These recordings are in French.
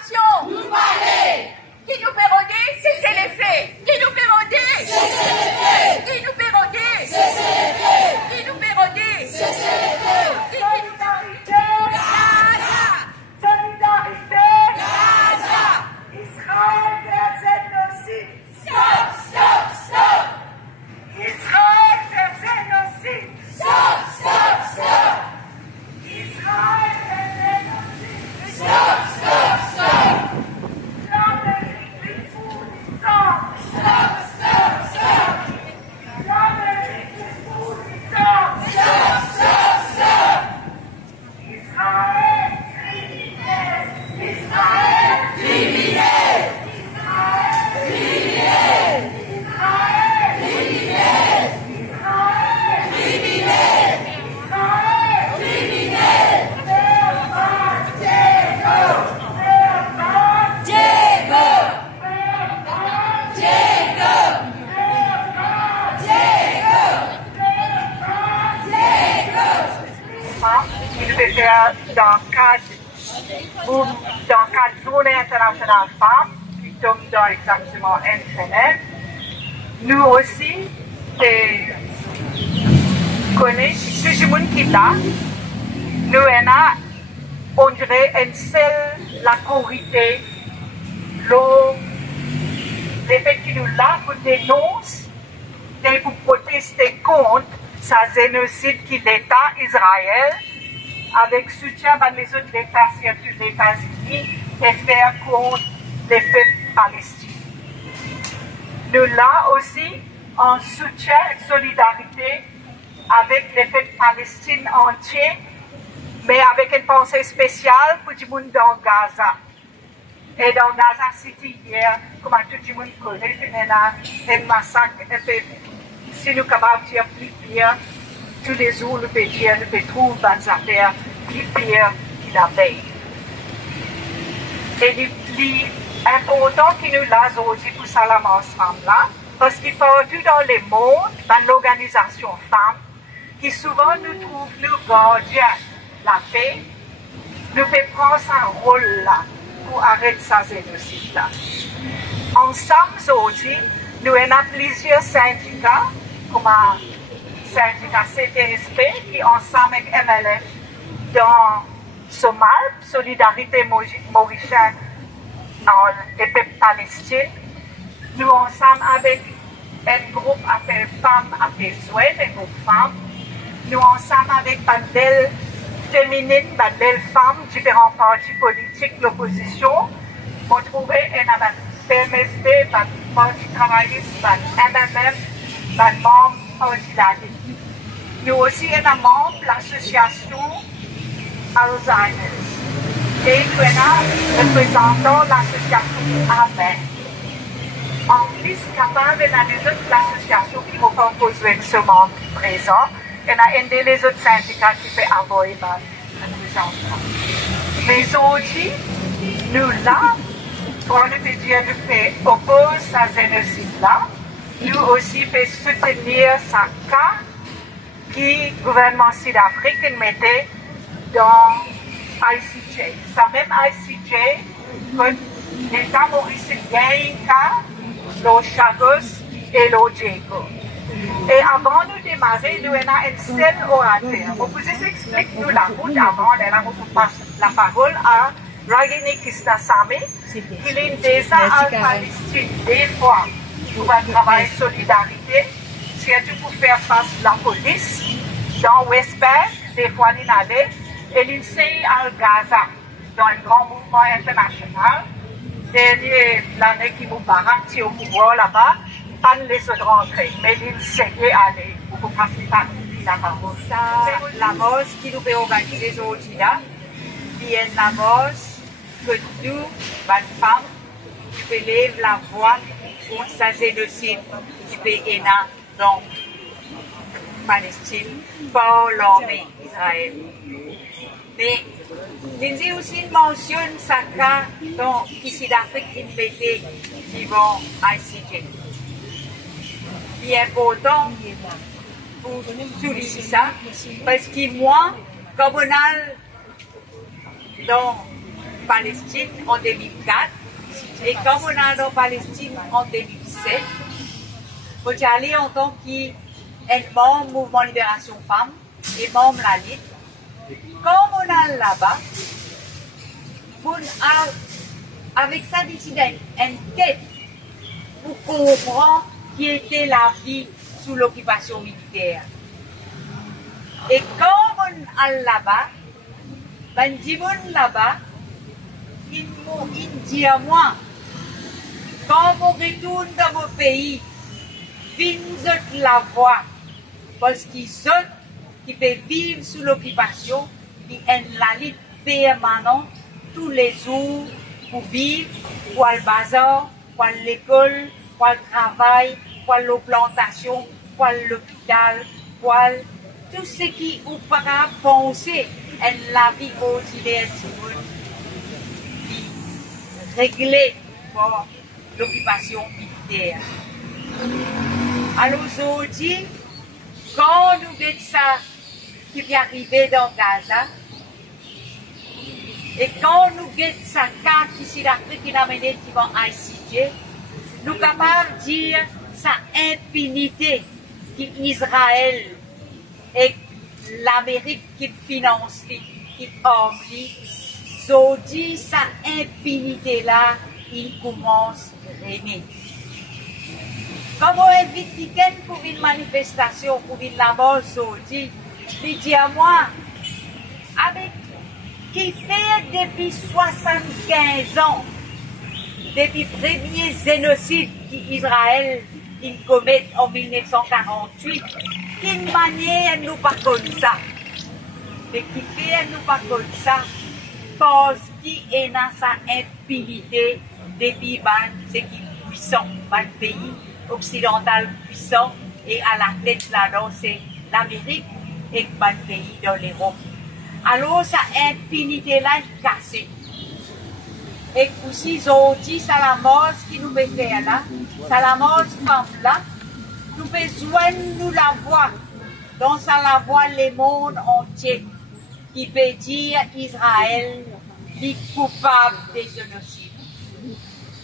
nation. Nous parler. Qui nous pérodie, c'est les faits. Qui nous pérodie, c'est les faits. Qui nous pérodie, c'est les faits. Qui nous pérodie, c'est les faits. Solidarité. Gaza. Solidarité. Gaza. Israël versus génocide. Stop, stop, stop. Israël versus génocide. Stop, stop, stop. Israël versus génocide. Stop, stop, stop. L'Amérique fournissant. Stop, stop, stop. L'Amérique fournissant. Stop, stop, stop. Israël criminel. Israël criminel. Israël criminel. Israël criminel. Israël criminel. Israël criminel. Il devait faire dans le cadre Journée internationale femmes, qui tombe dans exactement une semaine. Nous aussi, connaissons tout le monde qui est là. Nous avons, on dirait, une seule la corité, les faits qui nous là pour dénoncer et pour protester contre sa génocide qui l'État Israël, avec soutien par les autres États, surtout les États-Unis, et faire contre les peuples palestiniens. Nous là aussi, en soutien et solidarité avec les peuples palestiniens entiers, mais avec une pensée spéciale pour tout le monde dans Gaza. Et dans Gaza City hier, comme tout le monde connaît, il y a un massacre, si nous sommes capables de dire plus pire, tous les jours, nous pouvons dire, nous pouvons trouver des affaires plus pires que la veille. Et l'important que nous l'avons aujourd'hui pour Salamance Femmes-là, parce que partout dans le monde, dans l'organisation femmes, qui souvent nous trouvent nous gardiens de la paix, nous pouvons prendre ce rôle-là pour arrêter ce génocide-là. Ensemble aujourd'hui, nous avons plusieurs syndicats, comme le syndicat CTSP, qui ensemble avec MLF dans Somal, Solidarité Mauricienne des peuples palestiniens. Nous ensemble avec un groupe appelé Femmes à besoin, un groupe femmes. Nous ensemble avec une belle féminine, une belle femme, différents partis politiques, l'opposition, pour trouver un PMSD, un parti travailliste, un MMM, un membre parti laïque. Nous aussi sommes membre de l'association Alzheimer. Et nous sommes représentants de l'association AMEN. En plus, capable de les autres associations qui vont composer ce membre présent, il y a un des autres syndicats qui fait avoir les enfants. Mais aujourd'hui, nous là, pour nous dire nous faisons opposer à ce génocide-là, nous aussi faisons soutenir ce cas que le gouvernement sud-africain mettait dans ICJ. Ça même ICJ, quand l'État mauricien gagne un cas, le Chagos et le Diego. Et avant de démarrer, nous avons un seul orateur. Vous pouvez expliquer nous la route avant, et là, vous passez la parole à Ragini Kistasame, qui est déjà en Palestine, des fois, pour un travail de solidarité, surtout pour faire face à la police, dans West Bank, des fois, il allait, et il enseigne à Gaza, dans un grand mouvement international. L'année qui nous barraque au pouvoir là-bas, pas de laisser rentrer, mais il enseignait à aller, pour passer par la parole. La mose qui nous peut organiser aujourd'hui là, il y a la mose que nous, les femmes, qui peut lever la voix contre ce génocide qui peut être dans Palestine par l'armée d'Israël. Mais Lindsay aussi mentionne ce cas dans ici d'Afrique qui vont ICJ. Il est important pour souligner ça, parce que moi, comme on a dans Palestine en 2004 et comme on a en Palestine en 2007, on est allé en tant que membre Mouvement Libération Femmes et membre la Ligue. Comme on a là-bas, on a avec ça décidé une quête pour comprendre qui était la vie sous l'occupation militaire. Et quand on est là-bas, ben dit là-bas, il dit à moi, quand on retourne dans mon pays, venez la voir, parce qu'ils sont qui peuvent vivre sous l'occupation, qui ont la lutte permanente tous les jours pour vivre, pour le bazar, pour l'école, pour le travail, pour la plantation, pour l'hôpital, pour tout ce qui ou pas penser à la vie quotidienne réglée par l'occupation militaire. Alors aujourd'hui, quand nous voyons ça qui est arrivé dans Gaza, et quand nous voyons ça qui s'est d'Afrique qui n'a mené qui va à ICJ, nous sommes capables de dire sa impunité qu'Israël et l'Amérique qui finance, qui oublie, aujourd'hui, sa impunité-là, il commence à régner. Comme on invite quelqu'un pour une manifestation, pour une la mort aujourd'hui, il dit à moi, avec qui fait depuis 75 ans, depuis le premier génocide qu'Israël commet en 1948, qu'une manière nous pas comme ça. Mais qui fait nous pas comme ça, parce qu'il est dans sa impunité depuis ce qui est puissant, le pays occidental puissant, et à la tête là-dedans, c'est l'Amérique et le pays dans l'Europe. Alors, sa impunité-là est cassée. Et aussi, ils ont dit, ça la mort qui nous mettait là, ça la mort femme-là, nous besoin nous la voir, donc ça la voit le monde entier, qui peut dire Israël est coupable des génocides.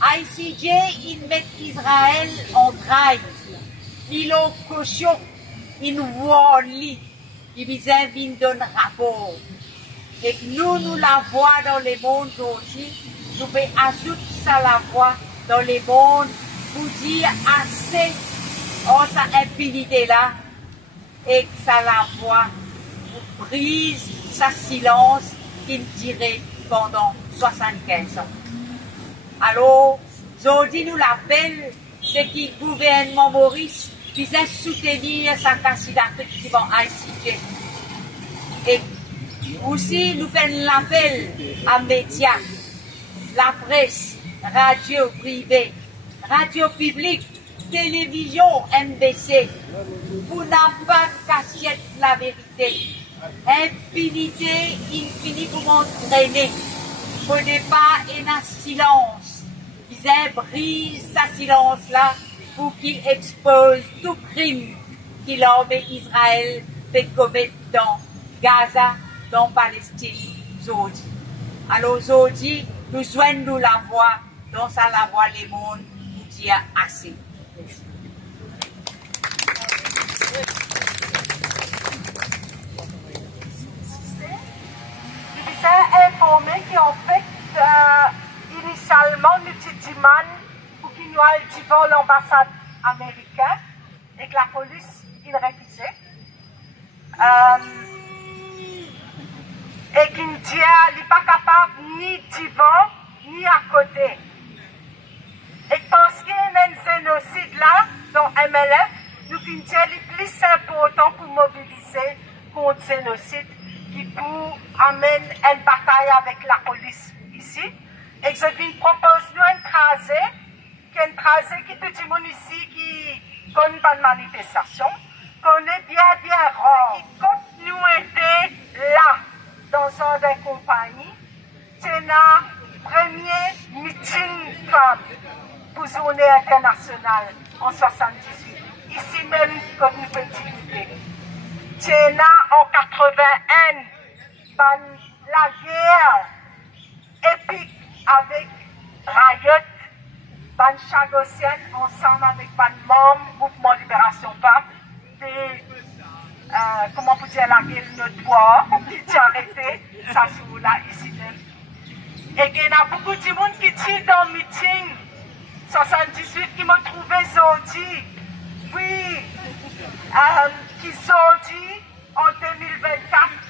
ICJ, ils mettent Israël en trail, ils ont caution, ils voient lui, ils viennent donner rapport. Et nous la voix dans le monde aussi, nous pouvons ajouter ça la voix dans le monde pour dire assez en sa impunité là, et que ça la voix pour brise sa silence qu'il dirait pendant 75 ans. Alors, aujourd'hui nous l'appelle, c'est que le gouvernement Maurice visait soutenir sa candidature qui va à ICJ. Et aussi, nous faisons l'appel à médias, la presse, radio privée, radio publique, télévision MBC, pour ne pas cacher la vérité. Impunité, infinie pour m'entraîner. Pour ne pas être en silence. Ils brise sa silence là pour qu'il expose tout crime que l'armée Israël fait commettre dans Gaza, dans Palestine, aujourd'hui. Alors aujourd'hui, nous joignons la voix, dans ça la voix les mondes, pour dire assez. Je vous ai informé qu'en fait, initialement, nous avons demandé pour qu'il nous aille devant l'ambassade américaine et que la police il refusait. Et qu'il dit qu'il n'est pas capable ni devant ni à côté. Et parce qu'il y a un génocide là, dans MLF, nous finissons le plus important pour mobiliser contre le génocide qui pour amener une bataille avec la police ici. Et je viens proposer un tracé qui tout le monde ici qui connaît pas de manifestation, connaît bien rare. Quand nous étions là, dans une compagnie, c'est notre premier meeting femme pour journée internationale en 78. Ici même, comme nous pouvons discuter. C'est en 81, la guerre. Et puis, avec Riot, Ban Chagosienne, ensemble avec Ban Mom, Mouvement Libération Femmes, et comment vous dire, la gueule notre poids, qui a arrêté, ça se là ici même. Et il y a beaucoup de monde qui dit dans le meeting 78 qui m'ont trouvé aujourd'hui. Oui, qui sont dit en 2024